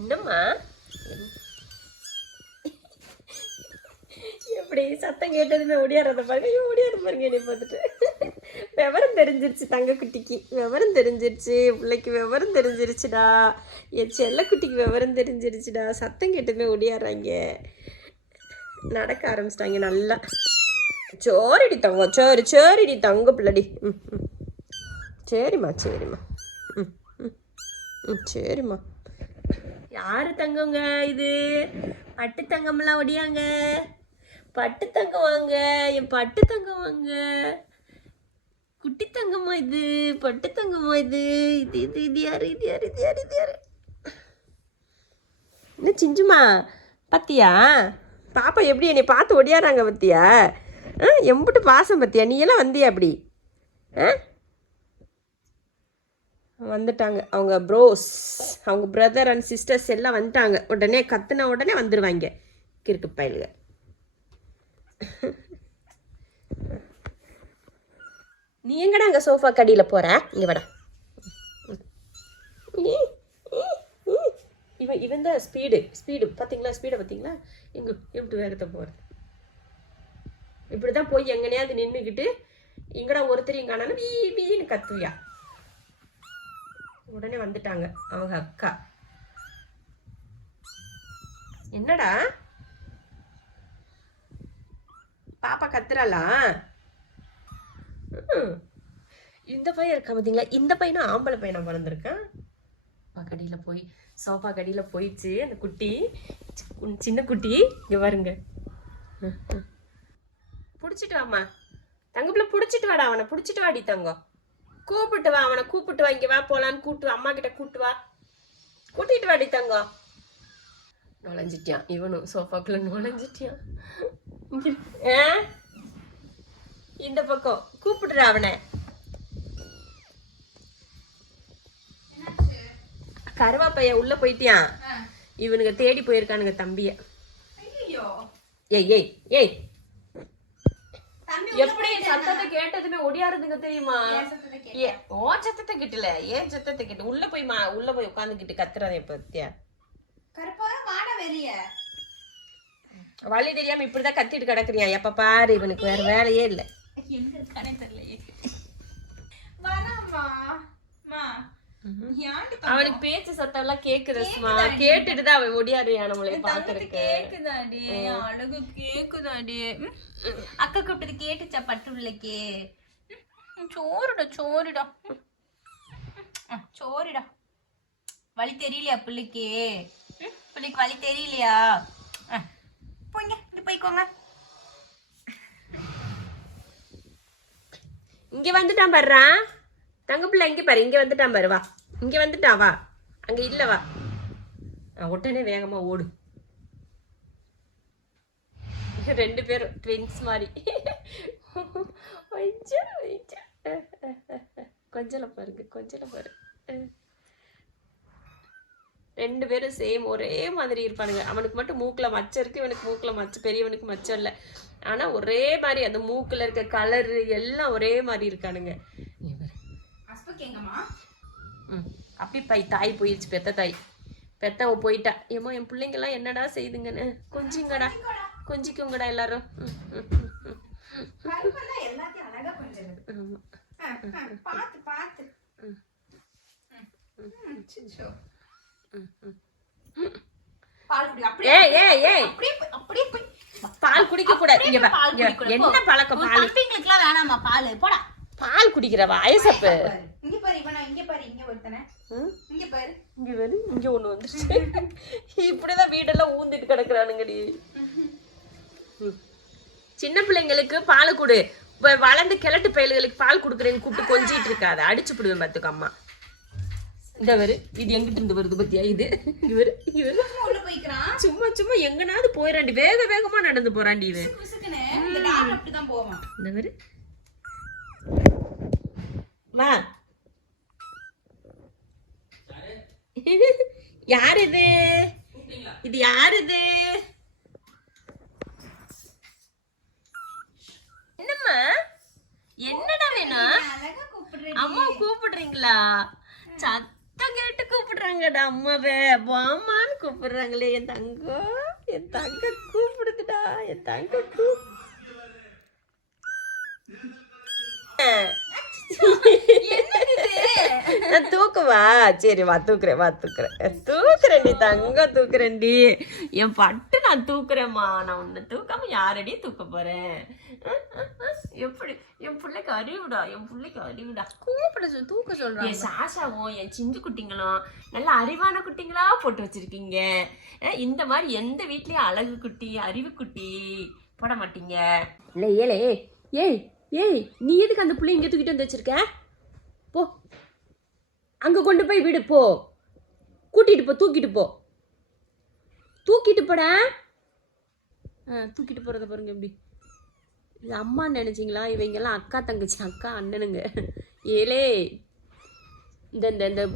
என்னம்மா எப்படி சத்தம் கேட்டதுமே ஓடியாரத பாருங்க, ஓடியார பாருங்க என்னை பார்த்துட்டு. விவரம் தெரிஞ்சிருச்சு, தங்க குட்டிக்கு விவரம் தெரிஞ்சிருச்சு, பிள்ளைக்கு விவரம் தெரிஞ்சிருச்சுடா, என் செல்ல குட்டிக்கு விவரம் தெரிஞ்சிருச்சுடா. சத்தம் கேட்டதுமே ஓடியாடுறாங்க, நடக்க ஆரம்பிச்சிட்டாங்க நல்லா. சோரிடி தங்கம், சரிடி தங்க பிள்ளடி. சரிம்மா சரிம்மா. யாரு தங்கங்க இது? பட்டு தங்கம்லாம் ஒடியாங்க, பட்டு தங்கம் வாங்க, என் பட்டு தங்கம் வாங்க. குட்டி தங்கம்மா இது, பட்டு தங்கம்மா இது. இது யாரு? என்ன சிஞ்சுமா பத்தியா? பாப்பா எப்படி என்னை பார்த்து ஒடியாராங்க பத்தியா? எம்பிட்டு பாசம் பத்தியா? நீ எல்லாம் வந்தியா அப்படி? வந்துட்டாங்க அவங்க ப்ரோஸ், அவங்க பிரதர் அண்ட் சிஸ்டர்ஸ் எல்லாம் வந்துட்டாங்க. உடனே கத்துன உடனே வந்துடுவாங்க கிறுக்கு பயலுங்க. நீ எங்கடா அங்கே சோஃபா கடியில் போற? இங்கே வாடா. இவன் தான் ஸ்பீடு பார்த்தீங்களா? ஸ்பீடை பார்த்தீங்களா? எங்கே எப்படி வேகத்தை போகிறது? இப்படி தான் போய் எங்கனையாவது நின்றுக்கிட்டு இங்கடா ஒருத்தரையும் காணாலும் வீன்னு கத்துவியா. உடனே வந்துட்டாங்க அவங்க அக்கா. என்னடா பாப்பா கத்துறாளா? இந்த பையன் இருக்கா பார்த்தீங்களா? இந்த பையனும் ஆம்பளை பையனா பிறந்திருக்கான். கடியில் போய் சோஃபா கடியில் போயிடுச்சு அந்த குட்டி, சின்ன குட்டி. இங்கே வருங்க, பிடிச்சிட்டு வாம்மா தங்க பிள்ளை, பிடிச்சிட்டு வாடா அவனை, பிடிச்சிட்டு வாடி தங்கம். கூப்பிட்டு வா அவனை, கூப்பிட்டு வா, இங்கே வா போலான்னு கூப்பிட்டு வா, அம்மா கிட்ட கூப்பிட்டு வா, கூட்டிட்டு வாடி தங்கம். நுழைஞ்சிட்டியான் இவனும், சோஃபாக்குள்ள நுழைஞ்சிட்டியான். இந்த பக்கம் கூப்பிடுற அவனை. கருவாப்பைய உள்ள போயிட்டியான், இவனுங்க தேடி போயிருக்கானுங்க தம்பிய. ஏய் எப்படி சத்தத்தை கேட்டதுமே ஒடியாருதுங்க தெரியுமா? ஓ சத்தத்தை கிட்டல, ஏன் சத்தத்தை கிட்ட உள்ள போய் உட்காந்துக்கிட்டு கத்துறத பத்தியா? வழி தெரியாம இப்படிதான் கத்திட்டு கிடக்குறியா எப்ப பாரு. இவனுக்கு வேற வேலையே இல்ல. அவனுக்கு பேச்சு சத்தம் எல்லாம் கேக்குதுமா, கேட்டுட்டுதான் அவன் ஒடியாருயா நம்மளே பாக்குறதுக்கு. அழகு கேக்குதாடி. அக்கா கூப்பிட்டது கேட்டுச்சா பட்டு பிள்ளைக்கு? சோரிடா. வழி தெரியலையா பிள்ளைக்கு? பிள்ளைக்கு வழி தெரியலையா? போங்க போய்க்கோங்க. இங்க வந்துட்டான் பாருறான் தங்க பிள்ளை. இங்க பாரு, இங்க வந்துட்டான் பாரு. வா இங்க வந்துட்டான், வா அங்க இல்ல வா. உடனே வேகமா ஓடு. ரெண்டு பேரும் ட்வின்ஸ் மாதிரி. கொஞ்சல பாரு. ரெண்டு பேரும் சேம் ஒரே மாதிரி இருப்பானுங்க. அவனுக்கு மட்டும் மூக்குல மச்சம் இருக்கு, இவனுக்கு மூக்குல மச்சம், பெரியவனுக்கு மச்சம் இல்லை. ஆனா ஒரே மாதிரி அந்த மூக்குல இருக்க கலரு எல்லாம் ஒரே மாதிரி இருக்கானுங்க. அப்படி தாய் போயிடுச்சு, பெத்த தாய். பெத்தவ போயிட்டா. ஏமா என் பிள்ளைங்க எல்லாம் என்னடா செய்துங்கன்னு கொஞ்சிக்குங்கடா எல்லாரும். பால் குடிக்க கூடாது. என்ன பழக்கம்? வேணாமா பால்? போடா. பால் குடிக்கிற வயசப்பு. இங்க ஒண்ணு வந்துருச்சு. இப்படிதான் வீடெல்லாம் ஊந்துட்டு கிடக்குறானுங்கடி. சின்ன பிள்ளைங்களுக்கு பால் கொடு, வளர்ந்து கிழட்டு பயல்களுக்கு பால் கொடுக்குறேன்னு கூப்பிட்டு கொஞ்சிட்டு இருக்காத, அடிச்சு விடுவேன் பாத்துக்க அம்மா. இந்த வரு இது எங்கிட்ட இருந்து வருது பத்தியா? இது இவரு சும்மா எங்கனாவது போயிடாண்டி, வேகமா நடந்து போறாண்டி. இது இந்த வரு மா. யாரு இது? இது யாரு இது? என்னம்மா என்னடா வேணும்? அம்மா கூப்பிடுறீங்களா? சத்தம் கேட்டு கூப்பிடுறாங்கடா அம்மாவே. வாமான்னு கூப்பிடுறாங்களே என் தங்கம், என் தங்கம் கூப்பிடுதுடா, என் தங்கம் நான் தூக்குவா, சரி வா தூக்குறேன் நீ தங்கம் தூக்குறேன்டி, என் பட்டு நான் தூக்குறேம்மா. நான் உன்னை தூக்காம யாரடி தூக்க போறேன்? எப்படி என் பிள்ளைக்கு அறிவுடா கூப்பிட தூக்க சொல்றாங்க. என் சாசாவும் என் சிஞ்சு குட்டிங்களும் நல்ல அறிவான குட்டிங்களா போட்டு வச்சிருக்கீங்க. இந்த மாதிரி எந்த வீட்லயும் அழகு குட்டி அறிவு குட்டி போட மாட்டீங்க. இல்லை ஏலே ஏய் நீ எதுக்கு அந்த பிள்ளை இங்கே தூக்கிட்டு வந்து வச்சிருக்க? போ அங்கே கொண்டு போய் விடு, போ கூட்டிட்டு போ, தூக்கிட்டு போடா. தூக்கிட்டு போகிறத பாருங்க எப்படி. இது அம்மா நினைச்சிங்களா? இவங்கெல்லாம் அக்கா தங்கச்சி, அக்கா அண்ணனுங்க. ஏலே இந்த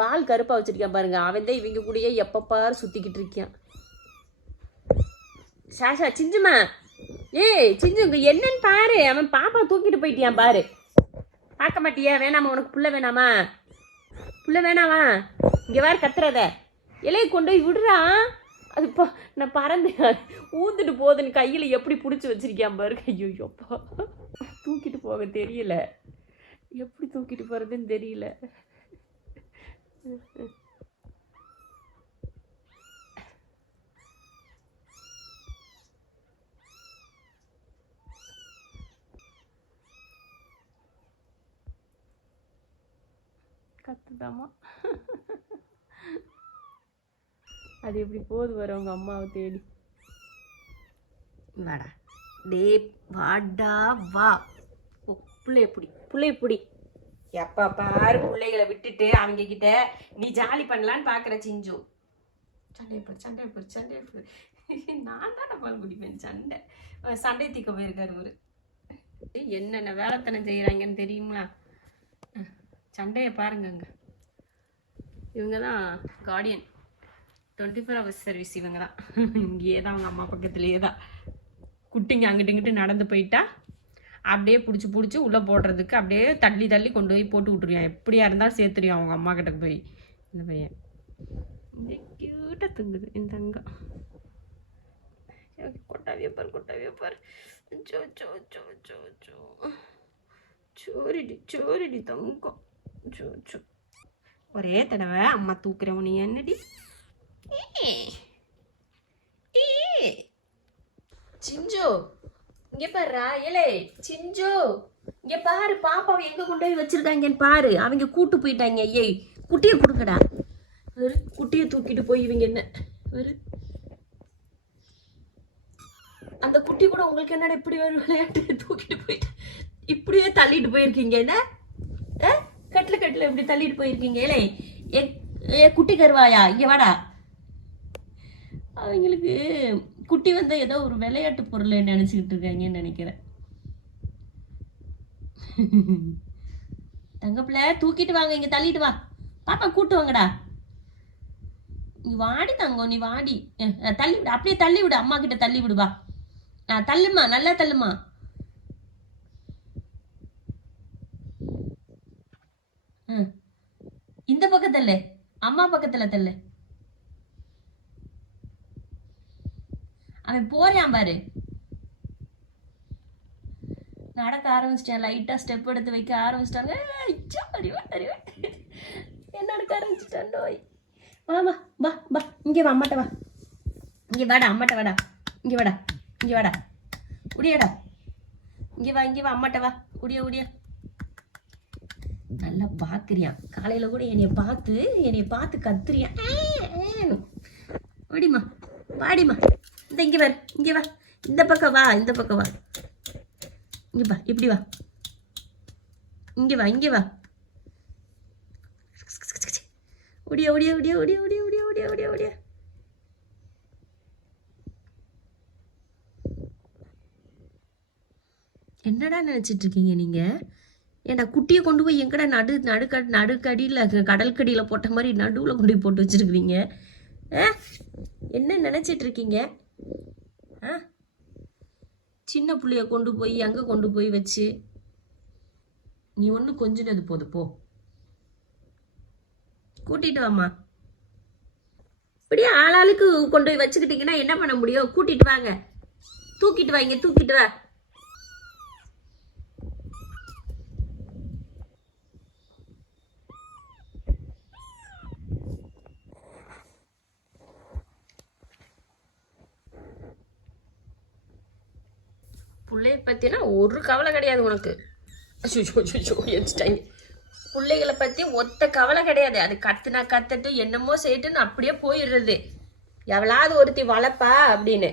வால் கருப்பா வச்சிருக்கான் பாருங்க, அவன் தான் இவங்க கூடயே எப்போ பாரு சுத்திக்கிட்டு இருக்கான். சாஷா சிஞ்சுமா, சிஞ்சு இங்க என்னன்னு பாரு, அவன் பாப்பா தூக்கிட்டு போயிட்டியான் பாரு. பார்க்க மாட்டியா? வேணாமா உனக்கு புள்ள வேணாமா? இங்கே வேறு கத்துறத இலையை கொண்டு போய் விடுறா. அது நான் பறந்து ஊந்துட்டு போகுதுன்னு கையில் எப்படி பிடிச்சி வச்சிருக்கேன் பாரு. ஐயோப்பா தூக்கிட்டு போக தெரியல, எப்படி தூக்கிட்டு போகிறதுன்னு தெரியல. கத்துதாமா அது எப்படி போது வர உங்க அம்மாவை தேடி. வாடா டே வாடா வா. பிள்ளைய பிடி. எப்பா பாரு பிள்ளைகளை விட்டுட்டு அவங்க கிட்ட நீ ஜாலி பண்ணலான்னு பாக்குற சிஞ்சு. சண்டையை போடு. நான் தான் பால் குடிப்பேன். சண்டை தீக்க போயிருக்காரு இவரு. என்னென்ன வேலைத்தனம் செய்யறாங்கன்னு தெரியுங்களா? சண்டையை பாருங்கங்க. இவங்க தான் கார்டியன், 24 hours சர்வீஸ். இவங்க தான் இங்கேயே தான், அவங்க அம்மா பக்கத்துலேயே தான். குட்டிங்க அங்கிட்டு இங்கிட்டு நடந்து போயிட்டா அப்படியே பிடிச்சி உள்ளே போடுறதுக்கு அப்படியே தள்ளி கொண்டு போய் போட்டு விட்டுருவான். எப்படியா இருந்தாலும் சேர்த்துருவான் அவங்க அம்மா கிட்டக்கு போய். இந்த பையன் க்யூட்டாக தூங்குது என் தங்கம். கொட்டாவிய பாரு. சோரிடி தங்கம். ஒரே தடவை அம்மா தூக்குறவன். நீ என்னடி சிஞ்சு இங்க பாருடா. ஏலே சிஞ்சு இங்க பாரு, பாப்பாவை எங்க கொண்டு போய் வச்சிருக்காங்கன்னு பாரு. அவங்க கூட்டு போயிட்டாங்க. குட்டியை கொடுக்கடா. குட்டியை தூக்கிட்டு போய் இவங்க என்ன அந்த குட்டி கூட உங்களுக்கு என்னடா இப்படி விளையாட்டு தூக்கிட்டு போயிட்டு இப்படியே தள்ளிட்டு போயிருக்கீங்க. என்ன கட்டில இப்படி தள்ளிட்டு போயிருக்கீங்க. ஏ குட்டி கருவாயா, இங்க வாடா. அவங்களுக்கு குட்டி வந்து ஏதோ ஒரு விளையாட்டு பொருளை நினைச்சுக்கிட்டு இருக்காங்கன்னு நினைக்கிறேன். தங்கப்பிள்ள தூக்கிட்டு வாங்க, இங்க தள்ளிட்டு வா. பாப்பா கூட்டு வாங்கடா. நீ வாடி தங்கம், நீ வாடி. தள்ளி விடு, அப்படியே தள்ளி விடு. அம்மா கிட்ட தள்ளி விடுவா. தள்ளுமா, நல்லா தள்ளுமா. இந்த பக்கத்துல அம்மா பக்கத்துல தள்ளு. அவன் போறான் பாரு. நடக்க ஆரம்பிச்சிட்டேன். லைட்டா ஸ்டெப் எடுத்து வைக்க ஆரம்பிச்சிட்டாங்க. என்ன நடக்க ஆரம்பிச்சிட்டான் நோய். வாமா வா இங்கே வா, அம்மாட்ட வா. இங்கே வாடா, அம்மாட்ட வாடா. இங்கே வாடா உடியாடா. இங்கே வா அம்மாட்ட வா. உடியா நல்லா பாக்குறியான். காலையில கூட என்னைய பார்த்து கத்துறியான். ஓடிமா வாடிமா. இந்த இங்க வா, இந்த பக்கம் வா. இங்க வா, இப்படி வா. இங்க வா. ஓடியா. என்னடா நினைச்சிட்டு இருக்கீங்க நீங்க? ஏன்டா குட்டியை கொண்டு போய் எங்கடா நடுக்கடியில் கடற்கடியில் போட்ட மாதிரி நடுவில் கொண்டு போய் போட்டு வச்சிருக்கிறீங்க? என்ன நினைச்சிட்டு இருக்கீங்க? சின்ன புள்ளைய கொண்டு போய் அங்கே கொண்டு போய் வச்சு நீ ஒன்று கொஞ்சினது போது. போ கூட்டிட்டு வாமா. இப்படியே ஆளாளுக்கு கொண்டு போய் வச்சுக்கிட்டீங்கன்னா என்ன பண்ண முடியும்? கூட்டிட்டு வாங்க, தூக்கிட்டு வாங்க, தூக்கிட்டு வா. பிள்ளைய பற்றிலாம் ஒரு கவலை கிடையாது உனக்கு. எரிச்சிட்டாங்க. பிள்ளைகளை பற்றி ஒத்த கவலை கிடையாது. அது கத்துனா கத்தட்டும், என்னமோ செய்யட்டுன்னு அப்படியே போயிடுறது. எவளாவது ஒருத்தி வளர்ப்பா அப்படின்னு.